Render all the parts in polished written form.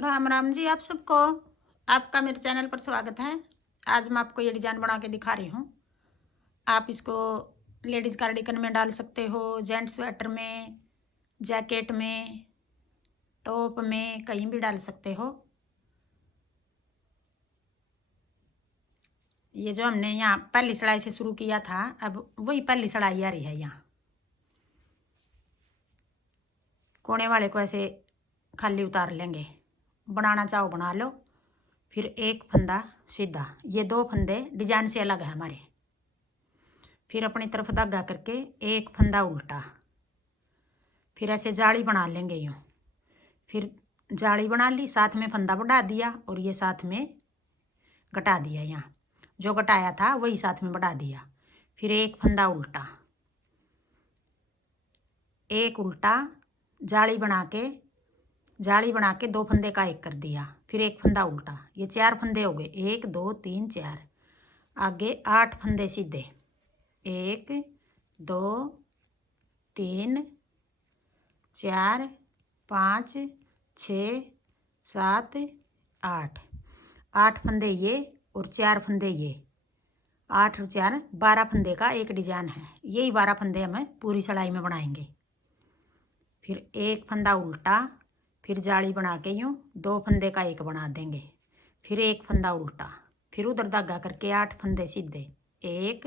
राम राम जी आप सबको। आपका मेरे चैनल पर स्वागत है। आज मैं आपको ये डिजाइन बना के दिखा रही हूँ। आप इसको लेडीज़ कार्डिगन में डाल सकते हो, जेंट्स स्वेटर में, जैकेट में, टॉप में, कहीं भी डाल सकते हो। ये जो हमने यहाँ पहली सिलाई से शुरू किया था, अब वही पहली सिलाई आ रही है। यहाँ कोने वाले को ऐसे खाली उतार लेंगे। बनाना चाहो बना लो। फिर एक फंदा सीधा, ये दो फंदे डिजाइन से अलग है हमारे। फिर अपनी तरफ धागा करके एक फंदा उल्टा, फिर ऐसे जाली बना लेंगे यूँ। फिर जाली बना ली, साथ में फंदा बढ़ा दिया और ये साथ में घटा दिया। यहाँ जो घटाया था वही साथ में बढ़ा दिया। फिर एक फंदा उल्टा, एक उल्टा, जाली बना के दो फंदे का एक कर दिया। फिर एक फंदा उल्टा, ये चार फंदे हो गए। एक दो तीन चार, आगे 8 फंदे सीधे। 1 2 3 4 5 6 7 8, 8 फंदे ये और 4 फंदे ये। 8 और 4 12 फंदे का एक डिजाइन है। यही 12 फंदे हमें पूरी सिलाई में बनाएंगे। फिर एक फंदा उल्टा, फिर जाली बना के यूँ दो फंदे का एक बना देंगे। फिर एक फंदा उल्टा, फिर उधर धागा करके 8 फंदे सीधे। 1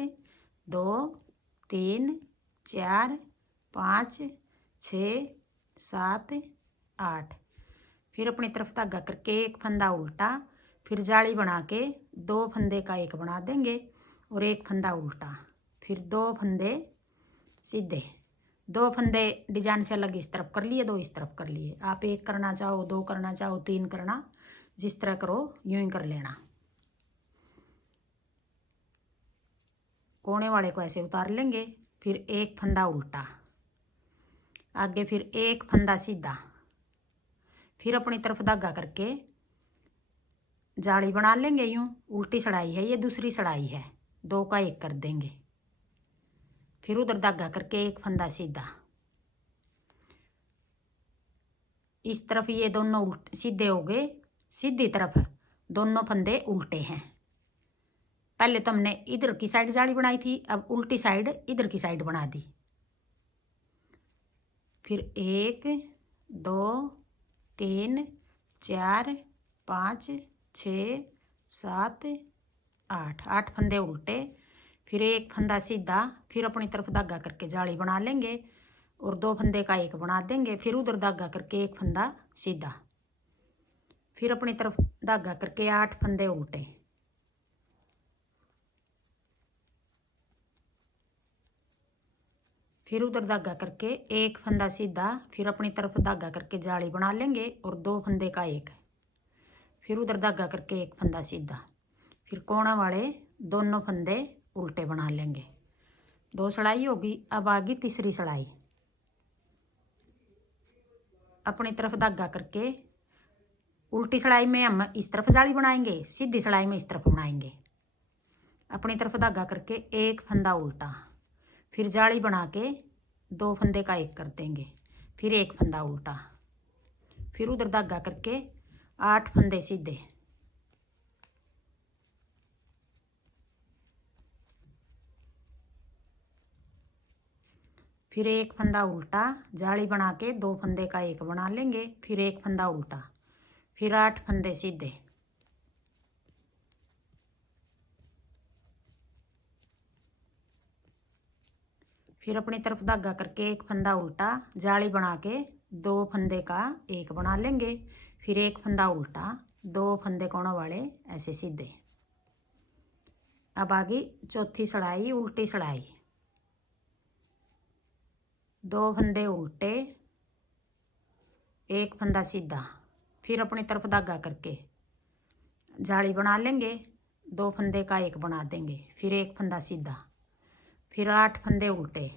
2 3 4 5 6 7 8। फिर अपनी तरफ धागा करके एक फंदा उल्टा, फिर जाली बना के दो फंदे का एक बना देंगे और एक फंदा उल्टा, फिर दो फंदे सीधे। दो फंदे डिजाइन से अलग इस तरफ कर लिए, दो इस तरफ कर लिए। आप एक करना चाहो, दो करना चाहो, तीन करना, जिस तरह करो यूं ही कर लेना। कोने वाले को ऐसे उतार लेंगे। फिर एक फंदा उल्टा, आगे फिर एक फंदा सीधा, फिर अपनी तरफ धागा करके जाली बना लेंगे यूं। उल्टी सड़ाई है, ये दूसरी सड़ाई है, दो का एक कर देंगे। फिर उधर धागा करके एक फंदा सीधा। इस तरफ ये दोनों सीधे हो गए, सीधी तरफ दोनों फंदे उल्टे हैं। पहले तो हमने इधर की साइड जाली बनाई थी, अब उल्टी साइड इधर की साइड बना दी। फिर 1 2 3 4 5 6 7 8, 8 फंदे उल्टे, फिर एक फंदा सीधा, फिर अपनी तरफ धागा करके जाली बना लेंगे और दो फंदे का एक बना देंगे। फिर उधर धागा करके एक फंदा सीधा, फिर अपनी तरफ धागा करके 8 फंदे उल्टे, फिर उधर धागा करके एक फंदा सीधा, फिर अपनी तरफ धागा करके जाली बना लेंगे और दो फंदे का एक, फिर उधर धागा करके एक फंदा सीधा, फिर कोना वाले दोनों फंदे उल्टे बना लेंगे। दो सिलाई होगी। अब आगी तीसरी सिलाई। अपनी तरफ धागा करके उल्टी सिलाई में हम इस तरफ जाली बनाएंगे, सीधी सिलाई में इस तरफ बनाएंगे। अपनी तरफ धागा करके एक फंदा उल्टा, फिर जाली बना के दो फंदे का एक कर देंगे, फिर एक फंदा उल्टा, फिर उधर धागा करके 8 फंदे सीधे, फिर एक फंदा उल्टा, जाली बना के दो फंदे का एक बना लेंगे, फिर एक फंदा उल्टा, फिर 8 फंदे सीधे, फिर अपनी तरफ धागा करके एक फंदा उल्टा, जाली बना के दो फंदे का एक बना लेंगे, फिर एक फंदा उल्टा, दो फंदे कोनों वाले ऐसे सीधे। अब आगे चौथी सिलाई, उल्टी सिलाई। दो फंदे उल्टे, एक फंदा सीधा, फिर अपनी तरफ धागा करके जाली बना लेंगे, दो फंदे का एक बना देंगे, फिर एक फंदा सीधा, फिर 8 फंदे उल्टे,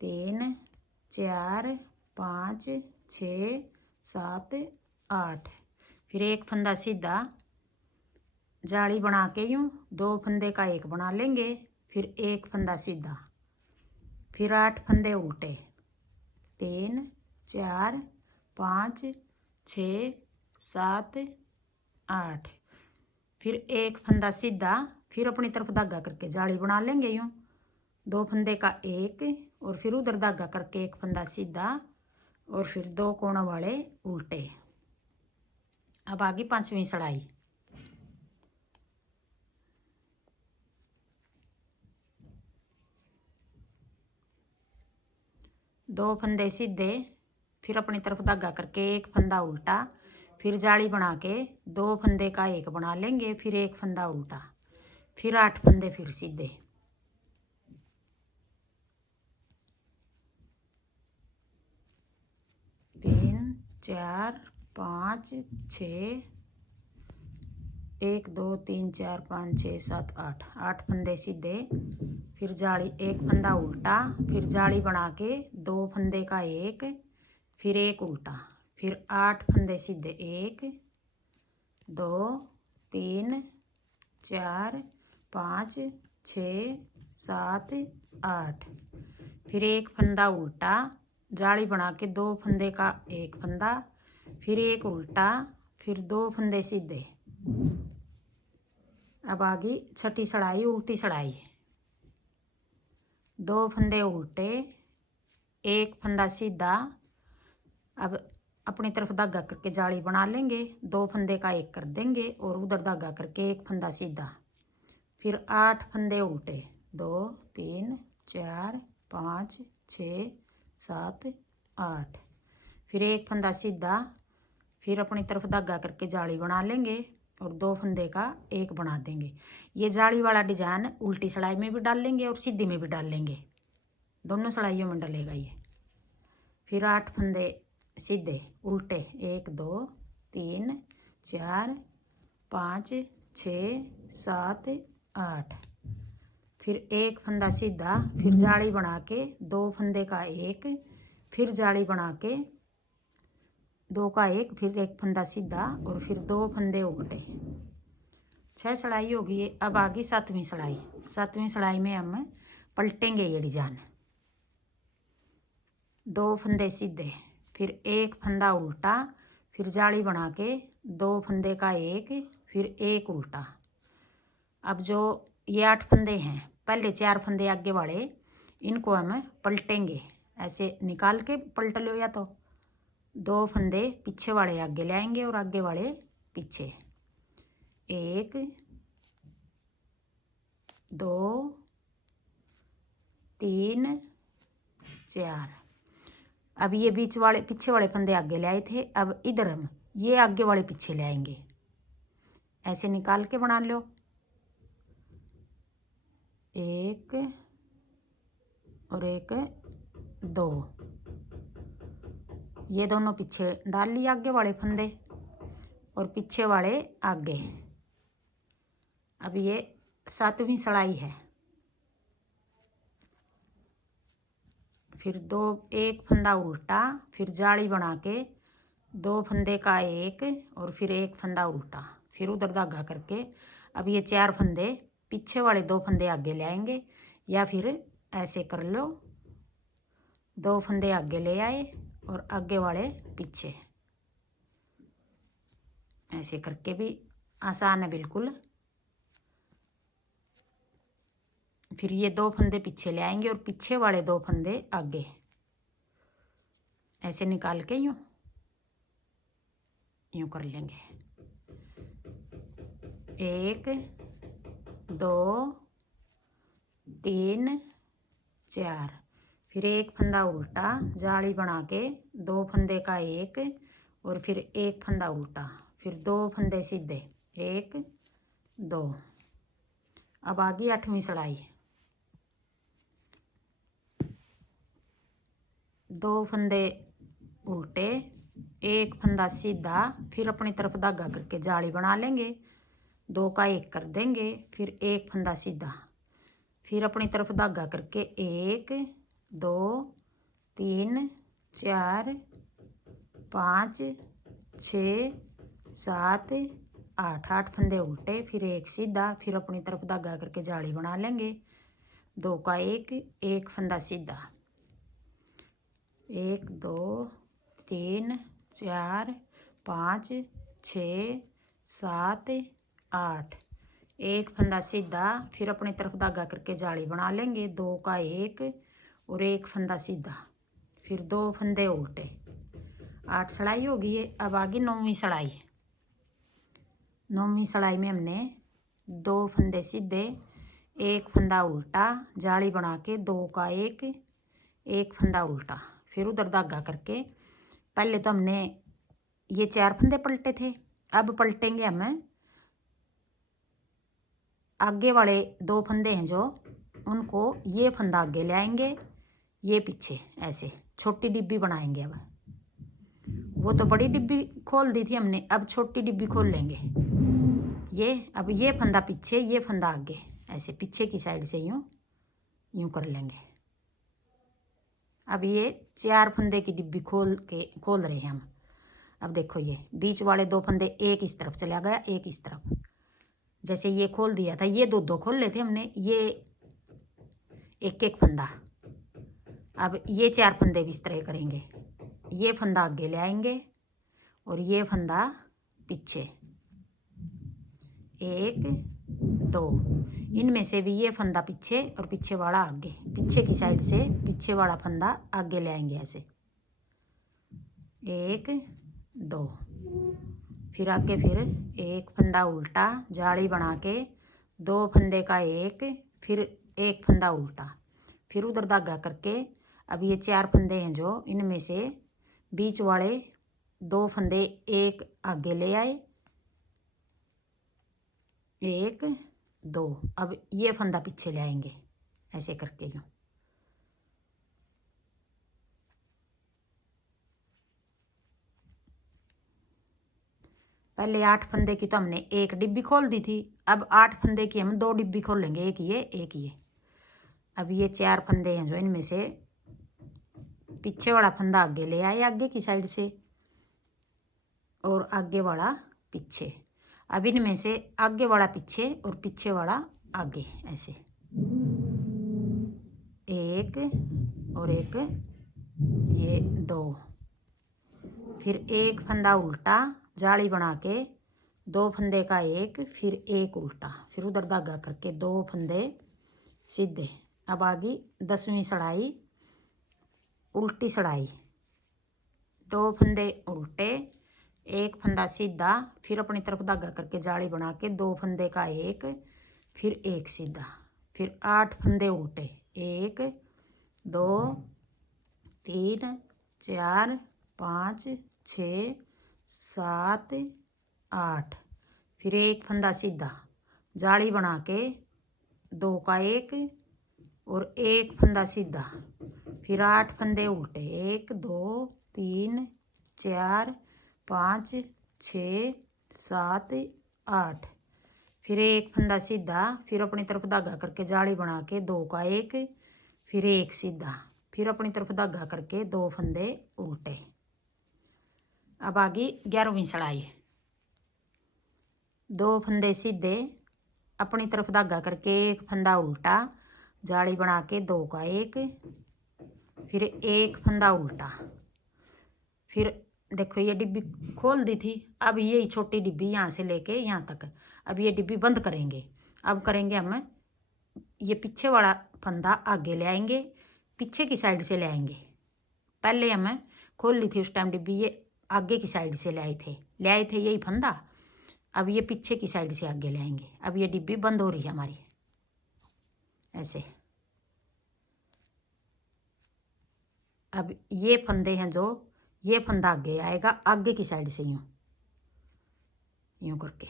3 4 5 6 7 8, फिर एक फंदा सीधा, जाली बना के यूँ दो फंदे का एक बना लेंगे, फिर एक फंदा सीधा, फिर 8 फंदे उल्टे, 3 4 5 6 7 8। फिर एक फंदा सीधा, फिर अपनी तरफ धागा करके जाली बना लेंगे यूँ। 2 फंदे का एक और फिर उधर धागा करके एक फंदा सीधा और फिर 2 कोणों वाले उल्टे। अब आगे 5वीं सड़ाई। 2 फंदे सीधे, फिर अपनी तरफ धागा करके एक फंदा उल्टा, फिर जाली बना के 2 फंदे का एक बना लेंगे, फिर एक फंदा उल्टा, फिर 8 फंदे फिर सीधे। तीन 4 5 6 1 2 3 4 5 6 7 8 8 फंदे सीधे, फिर जाली एक फंदा उल्टा, फिर जाली बना के 2 फंदे का एक, फिर एक उल्टा, फिर 8 फंदे सीधे 1 2 3 4 5 6 7 8, फिर एक फंदा उल्टा, जाली बना के 2 फंदे का एक फंदा, फिर एक उल्टा, फिर 2 फंदे सीधे। अब आगे छठी सड़ाई उल्टी सड़ाई। 2 फंदे उल्टे, एक फंदा सीधा। अब अपनी तरफ धागा करके जाली बना लेंगे, 2 फंदे का एक कर देंगे और उधर धागा करके एक फंदा सीधा, फिर 8 फंदे उल्टे 2 3 4 5 6 7 8, फिर एक फंदा सीधा, फिर अपनी तरफ धागा करके जाली बना लेंगे और 2 फंदे का एक बना देंगे। ये जाली वाला डिजाइन उल्टी सिलाई में भी डाल लेंगे और सीधी में भी डाल लेंगे, दोनों सिलाइयों में डलेगा ये। फिर 8 फंदे सीधे उल्टे 1 2 3 4 5 6 7 8, फिर एक फंदा सीधा, फिर जाली बना के 2 फंदे का एक, फिर जाली बना के 2 का एक, फिर एक फंदा सीधा और फिर 2 फंदे उल्टे। 6 सिलाई होगी ये। अब आगे 7वीं सिलाई। 7वीं सिलाई में हम पलटेंगे ये डिजाइन। 2 फंदे सीधे, फिर एक फंदा उल्टा, फिर जाली बना के 2 फंदे का एक, फिर एक उल्टा। अब जो ये 8 फंदे हैं, पहले 4 फंदे आगे वाले, इनको हम पलटेंगे। ऐसे निकाल के पलट लो, या तो 2 फंदे पीछे वाले आगे ले आएंगे और आगे वाले पीछे। 1 2 3 4। अब ये बीच वाले पीछे वाले फंदे आगे ले आए थे, अब इधर हम ये आगे वाले पीछे ले आएंगे। ऐसे निकाल के बना लो। 1 और 1 2, ये दोनों पीछे डाल लिए आगे वाले फंदे और पीछे वाले आगे। अब ये 7वीं सिलाई है। फिर एक फंदा उल्टा, फिर जाली बना के 2 फंदे का एक और फिर एक फंदा उल्टा, फिर उधर धागा करके। अब ये 4 फंदे पीछे वाले 2 फंदे आगे ले आएंगे, या फिर ऐसे कर लो, 2 फंदे आगे ले आए और आगे वाले पीछे। ऐसे करके भी आसान है बिल्कुल। फिर ये 2 फंदे पीछे ले आएंगे और पीछे वाले 2 फंदे आगे। ऐसे निकाल के यूं यूं कर लेंगे। 1 2 3 4, फिर एक फंदा उल्टा, जाली बना के 2 फंदे का एक और फिर एक फंदा उल्टा, फिर 2 फंदे सीधे 1 2। अब आगे 8वीं सिलाई। 2 फंदे उल्टे, एक फंदा सीधा, फिर अपनी तरफ धागा करके जाली बना लेंगे, 2 का एक कर देंगे, फिर एक फंदा सीधा, फिर अपनी तरफ धागा करके 1 2 3 4 5 6 7 8, 8 फंदे उल्टे, फिर एक सीधा, फिर अपनी तरफ धागा करके जाली बना लेंगे, 2 का एक फंदा सीधा, 1 2 3 4 5 6 7 8, एक फंदा सीधा, फिर अपनी तरफ धागा करके जाली बना लेंगे। 2 का 1 और एक फंदा सीधा, फिर 2 फंदे उल्टे। 8 सिलाई होगी है। अब आगे 9वीं सिलाई। 9वीं सिलाई में हमने 2 फंदे सीधे, एक फंदा उल्टा, जाली बना के 2 का 1, एक फंदा उल्टा, फिर उधर धागा करके। पहले तो हमने ये 4 फंदे पलटे थे, अब पलटेंगे हम आगे वाले 2 फंदे हैं जो, उनको ये फंदा आगे ले आएंगे, ये पीछे, ऐसे छोटी डिब्बी बनाएंगे। अब वो तो बड़ी डिब्बी खोल दी थी हमने, अब छोटी डिब्बी खोल लेंगे। ये अब ये फंदा पीछे, ये फंदा आगे, ऐसे पीछे की साइड से यूं यूं कर लेंगे। अब ये 4 फंदे की डिब्बी खोल रहे हैं हम। अब देखो ये बीच वाले 2 फंदे, एक इस तरफ चला गया, एक इस तरफ, जैसे ये खोल दिया था, ये 2 खोल लेते हमने, ये एक एक फंदा। अब ये 4 फंदे भी इस तरह करेंगे, ये फंदा आगे ले आएंगे और ये फंदा पीछे, 1 2, इनमें से भी ये फंदा पीछे और पीछे वाला आगे, पीछे की साइड से पीछे वाला फंदा आगे ले आएंगे ऐसे, 1 2, फिर आगे फिर एक फंदा उल्टा, जाली बना के 2 फंदे का 1, फिर एक फंदा उल्टा, फिर उधर धागा करके। अब ये 4 फंदे हैं जो, इनमें से बीच वाले 2 फंदे एक आगे ले आए, 1 2, अब ये फंदा पीछे ले आएंगे ऐसे करके यूँ। पहले 8 फंदे की तो हमने एक डिब्बी खोल दी थी, अब 8 फंदे की हम 2 डिब्बी खोल लेंगे, एक ये एक ये। अब ये 4 फंदे हैं जो, इनमें से पीछे वाला फंदा आगे ले आए आगे की साइड से, और आगे वाला पीछे। अब इनमें से आगे वाला पीछे और पीछे वाला आगे, ऐसे 1 और एक, ये 2, फिर एक फंदा उल्टा, जाली बना के 2 फंदे का 1, फिर एक उल्टा, फिर उधर धागा करके 2 फंदे सीधे। अब आगे 10वीं सिलाई, उल्टी सिलाई, 2 फंदे उल्टे, एक फंदा सीधा, फिर अपनी तरफ धागा करके जाली बना के 2 फंदे का 1, फिर एक सीधा, फिर 8 फंदे उल्टे, 1 2 3 4 5 6 7 8, फिर एक फंदा सीधा, जाली बना के 2 का 1 और एक फंदा सीधा, फिर 8 फंदे उल्टे, 1 2 3 4 5 6 7 8, फिर एक फंदा सीधा, फिर अपनी तरफ धागा करके जाली बना के 2 का 1, फिर एक सीधा, फिर अपनी तरफ धागा करके 2 फंदे उल्टे। अब आगे 11वीं सिलाई। 2 फंदे सीधे, अपनी तरफ धागा करके एक फंदा उल्टा, जाली बना के 2 का 1, फिर एक फंदा उल्टा। फिर देखो ये डिब्बी खोल दी थी, अब ये छोटी डिब्बी यहाँ से लेके यहाँ तक, अब ये डिब्बी बंद करेंगे। अब करेंगे हम, ये पीछे वाला फंदा आगे ले आएंगे, पीछे की साइड से ले आएंगे। पहले हम खोल ली थी उस टाइम डिब्बी, ये आगे की साइड से ले आए थे यही फंदा। अब ये पीछे की साइड से आगे ले आएंगे। अब ये डिब्बी बंद हो रही है हमारी ऐसे। अब ये फंदे हैं जो, ये फंदा आगे आएगा आगे की साइड से यूं यूं करके,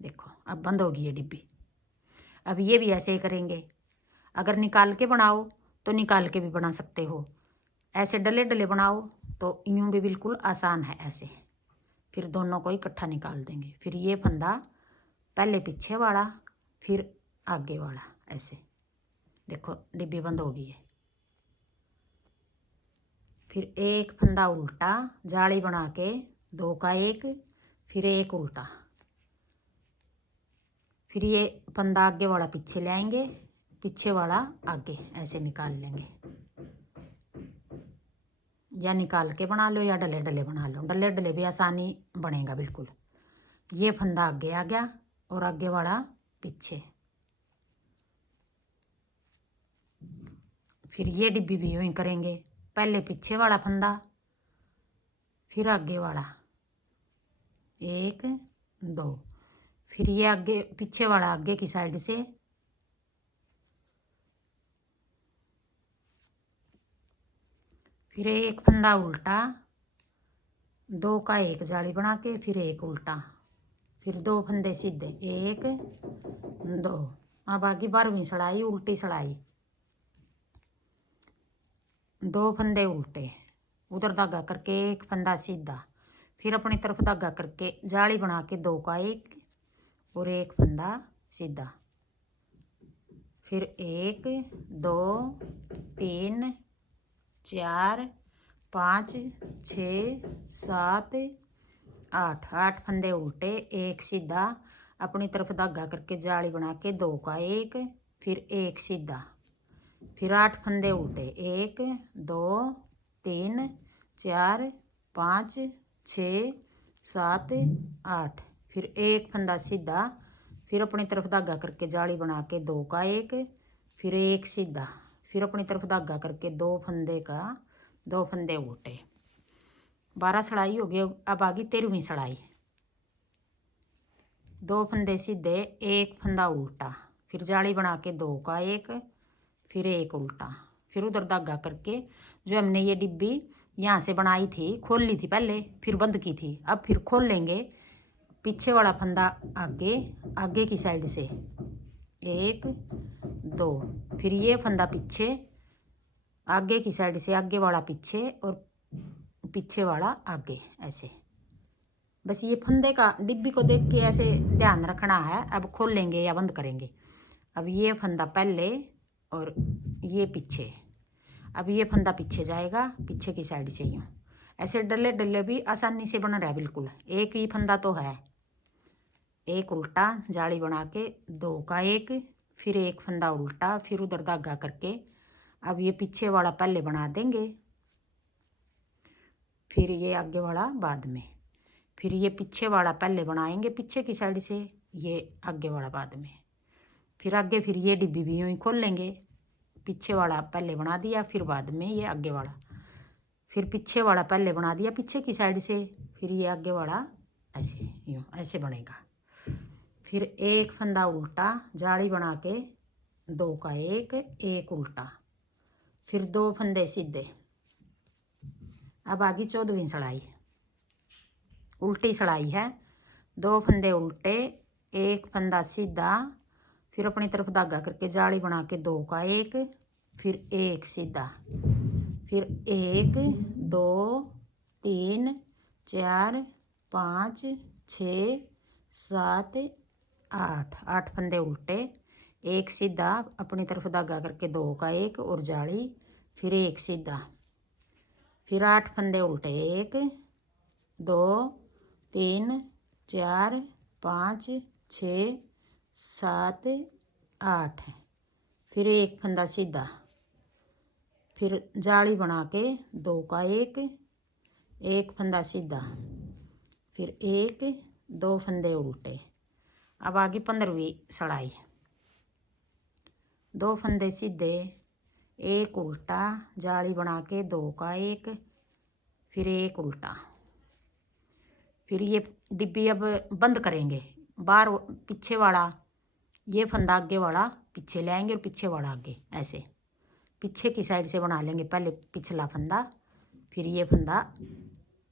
देखो अब बंद होगी ये डिब्बी। अब ये भी ऐसे ही करेंगे। अगर निकाल के बनाओ तो निकाल के भी बना सकते हो, ऐसे डले डले बनाओ तो यूं भी बिल्कुल आसान है ऐसे। फिर दोनों को इकट्ठा निकाल देंगे। फिर ये फंदा पहले पीछे वाला, फिर आगे वाला, ऐसे देखो डिब्बी बंद हो गई है। फिर एक फंदा उल्टा, जाली बना के 2 का 1, फिर एक उल्टा, फिर ये फंदा आगे वाला पीछे ले आएंगे, पीछे वाला आगे, ऐसे निकाल लेंगे। या निकाल के बना लो या डले डले बना लो, डले डले भी आसानी बनेगा बिल्कुल। ये फंदा आगे आ गया और आगे वाला पीछे। फिर ये डिब्बी भी यूं ही करेंगे, पहले पीछे वाला फंदा फिर आगे वाला, 1 2, फिर ये आगे पीछे वाला आगे की साइड से, फिर एक फंदा उल्टा, 2 का 1 जाली बना के, फिर 1 उल्टा, फिर 2 फंदे सीधे, 1 2। अब आगे 12वीं सड़ाई उल्टी सड़ाई, 2 फंदे उल्टे, उधर धागा करके 1 फंदा सीधा, फिर अपनी तरफ धागा करके जाली बना के 2 का 1 और 1 फंदा सीधा, फिर 1 2 3 4 5 6 7 8, 8 फंदे उल्टे, 1 सीधा, अपनी तरफ धागा करके जाली बना के 2 का 1 फिर 1 सीधा, फिर 8 फंदे उल्टे, 1 2 3 4 5 6 7 8, फिर 1 फंदा सीधा, फिर अपनी तरफ धागा करके जाली बना के 2 का 1 फिर 1 सीधा, फिर अपनी तरफ धागा करके 2 फंदे का 2 फंदे उल्टे। 12 सड़ाई हो गई। अब आ गई 13वीं सड़ाई, 2 फंदे सीधे, 1 फंदा उल्टा, फिर जाली बना के 2 का 1 फिर 1 उल्टा, फिर उधर धागा करके जो हमने ये डिब्बी यहाँ से बनाई थी, खोल ली थी पहले, फिर बंद की थी, अब फिर खोल लेंगे। पीछे वाला फंदा आगे, आगे की साइड से 1 2, फिर ये फंदा पीछे, आगे की साइड से आगे वाला पीछे और पीछे वाला आगे, ऐसे। बस ये फंदे का डिब्बी को देख के ऐसे ध्यान रखना है। अब खोल लेंगे या बंद करेंगे। अब ये फंदा पहले और ये पीछे, अब ये फंदा पीछे जाएगा, पीछे की साइड से यूँ ऐसे डले डले भी आसानी से बन रहा है बिल्कुल। एक ही फंदा तो है, 1 उल्टा जाली बना के 2 का 1 फिर 1 फंदा उल्टा, फिर उधर धागा करके अब ये पीछे वाला पहले बना देंगे, फिर ये आगे वाला बाद में, फिर ये पीछे वाला पहले बनाएंगे पीछे की साइड से, ये आगे वाला बाद में, फिर आगे फिर ये डिब्बी भी यूँ ही खोल लेंगे। पीछे वाला पहले बना दिया, फिर बाद में ये आगे वाला, फिर पीछे वाला पहले बना दिया पीछे की साइड से, फिर ये आगे वाला, ऐसे यूँ ऐसे बनेगा। फिर 1 फंदा उल्टा जाली बना के 2 का 1 1 उल्टा, फिर 2 फंदे सीधे। अब आ गई 14वीं सड़ाई, उल्टी सड़ाई है, 2 फंदे उल्टे, 1 फंदा सीधा, फिर अपनी तरफ धागा करके जाली बना के 2 का 1 फिर 1 सीधा, फिर 1 2 3 4 5 6 7 8, 8 फंदे उल्टे, 1 सीधा, अपनी तरफ धागा करके 2 का 1 और जाली, फिर 1 सीधा, फिर 8 फंदे उल्टे, 1 2 3 4 5 6 7 8, फिर 1 फंदा सीधा, फिर जाली बना के 2 का 1 1 फंदा सीधा, फिर 1 2 फंदे उल्टे। अब आ गई 15वीं सड़ाई, 2 फंदे सीधे, 1 उल्टा जाली बना के 2 का 1 फिर 1 उल्टा, फिर ये डिब्बी अब बंद करेंगे। बाहर पीछे वाला ये फंदा आगे वाला पीछे ले आएंगे और पीछे वाला आगे, ऐसे पीछे की साइड से बना लेंगे। पहले पिछला फंदा, फिर ये फंदा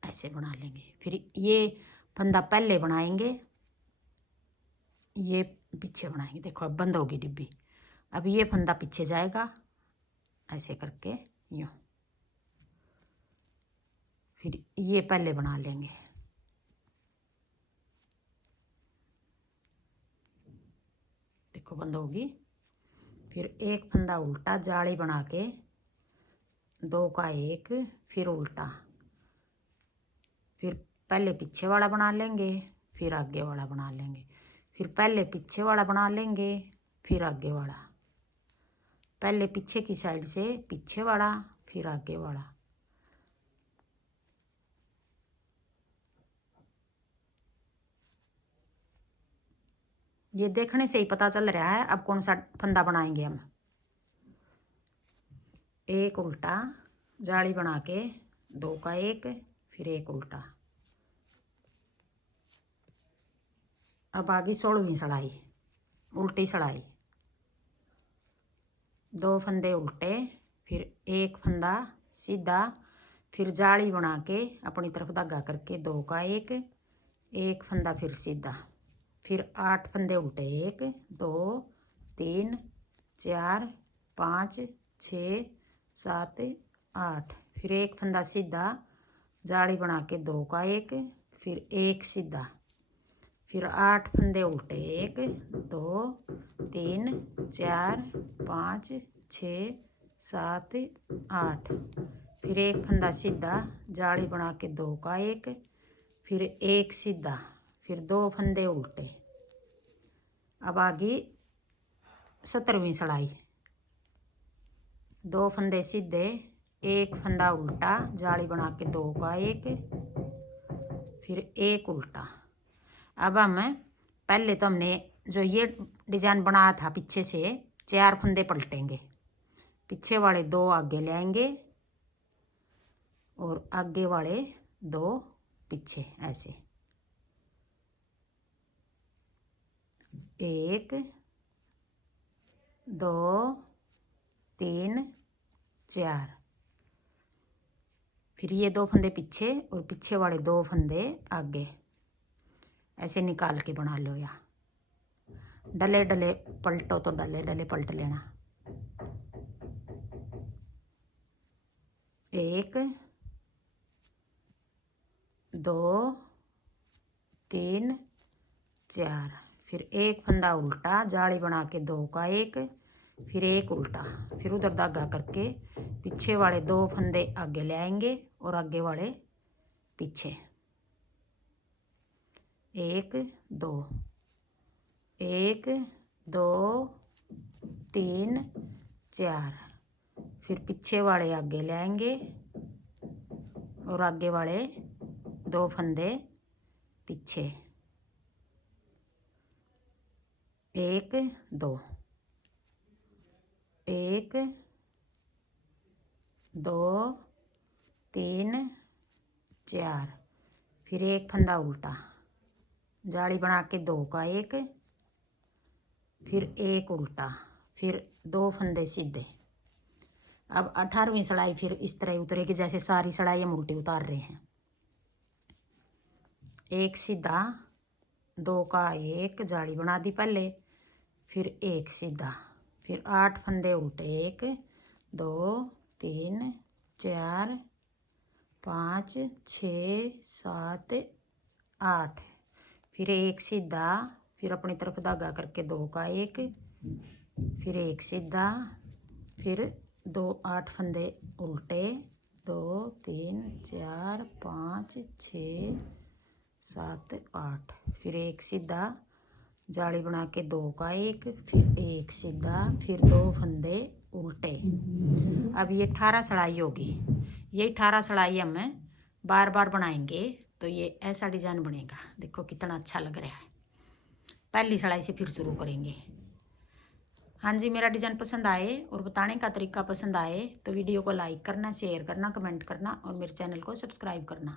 ऐसे बना लेंगे, फिर ये फंदा पहले बनाएंगे, ये पीछे बनाएंगे। देखो अब बंद होगी डिब्बी। अब ये फंदा पीछे जाएगा ऐसे करके यूँ, फिर ये पहले बना लेंगे, देखो बंद होगी। फिर 1 फंदा उल्टा जाली बना के 2 का 1 फिर उल्टा, फिर पहले पीछे वाला बना लेंगे, फिर आगे वाला बना लेंगे, फिर पहले पीछे वाला बना लेंगे, फिर आगे वाला, पहले पीछे की साइड से पीछे वाला, फिर आगे वाला, ये देखने से ही पता चल रहा है। अब कौन सा फंदा बनाएंगे हम। एक उल्टा जाली बना के 2 का 1, फिर एक उल्टा। अब आगे 16वीं सड़ाई, उल्टी सड़ाई। 2 फंदे उल्टे, फिर एक फंदा सीधा, फिर जाली बना के अपनी तरफ धागा करके 2 का 1, एक फंदा फिर सीधा, फिर 8 फंदे उल्टे। 1 2 3 4 5 6 7 8, फिर एक फंदा सीधा, जाली बना के 2 का 1, फिर एक सीधा, फिर 8 फंदे उल्टे। 1 2 3 4 5 6 7 8, फिर एक फंदा सीधा, जाली बना के 2 का 1, फिर एक सीधा, फिर 2 फंदे उल्टे। अब आगे 17वीं सड़ाई। 2 फंदे सीधे, एक फंदा उल्टा, जाली बना के 2 का 1, फिर एक उल्टा। अब हम पहले तो हमने जो ये डिजाइन बनाया था पीछे से 4 फंदे पलटेंगे, पीछे वाले 2 आगे ले आएंगे और आगे वाले 2 पीछे, ऐसे 1 2 3 4, फिर ये 2 फंदे पीछे और पीछे वाले 2 फंदे आगे, ऐसे निकाल के बना लो। या डले डले पलटो तो डले डले पलट लेना। 1 2 3 4, फिर एक फंदा उल्टा, जाली बना के 2 का 1, फिर एक उल्टा, फिर उधर धागा करके पीछे वाले 2 फंदे आगे ले आएंगे और आगे वाले पीछे। 1 2 1 2 3 4, फिर पीछे वाले आगे ले आएंगे और आगे वाले 2 फंदे पीछे। 1 2 1 2 3 4, फिर एक फंदा उल्टा, जाली बना के 2 का 1, फिर एक उल्टा, फिर 2 फंदे सीधे। अब 18वीं सड़ाई फिर इस तरह उतरेगी जैसे सारी सड़ाई हम उल्टी उतार रहे हैं। एक सीधा, 2 का 1, जाली बना दी पहले, फिर एक सीधा, फिर 8 फंदे उल्टे। 1 2 3 4 5 6 7 8, फिर एक सीधा, फिर अपनी तरफ धागा करके 2 का 1, फिर एक सीधा, फिर 2 8 फंदे उल्टे। 2 3 4 5 6 7 8, फिर एक सीधा, जाली बना के 2 का 1, फिर एक सीधा, फिर 2 फंदे उल्टे। अब ये 18 सड़ाई होगी। ये 18 सड़ाई हम बार बार बनाएंगे तो ये ऐसा डिजाइन बनेगा। देखो कितना अच्छा लग रहा है। पहली सड़ाई से फिर शुरू करेंगे। हाँ जी, मेरा डिजाइन पसंद आए और बताने का तरीका पसंद आए तो वीडियो को लाइक करना, शेयर करना, कमेंट करना और मेरे चैनल को सब्सक्राइब करना।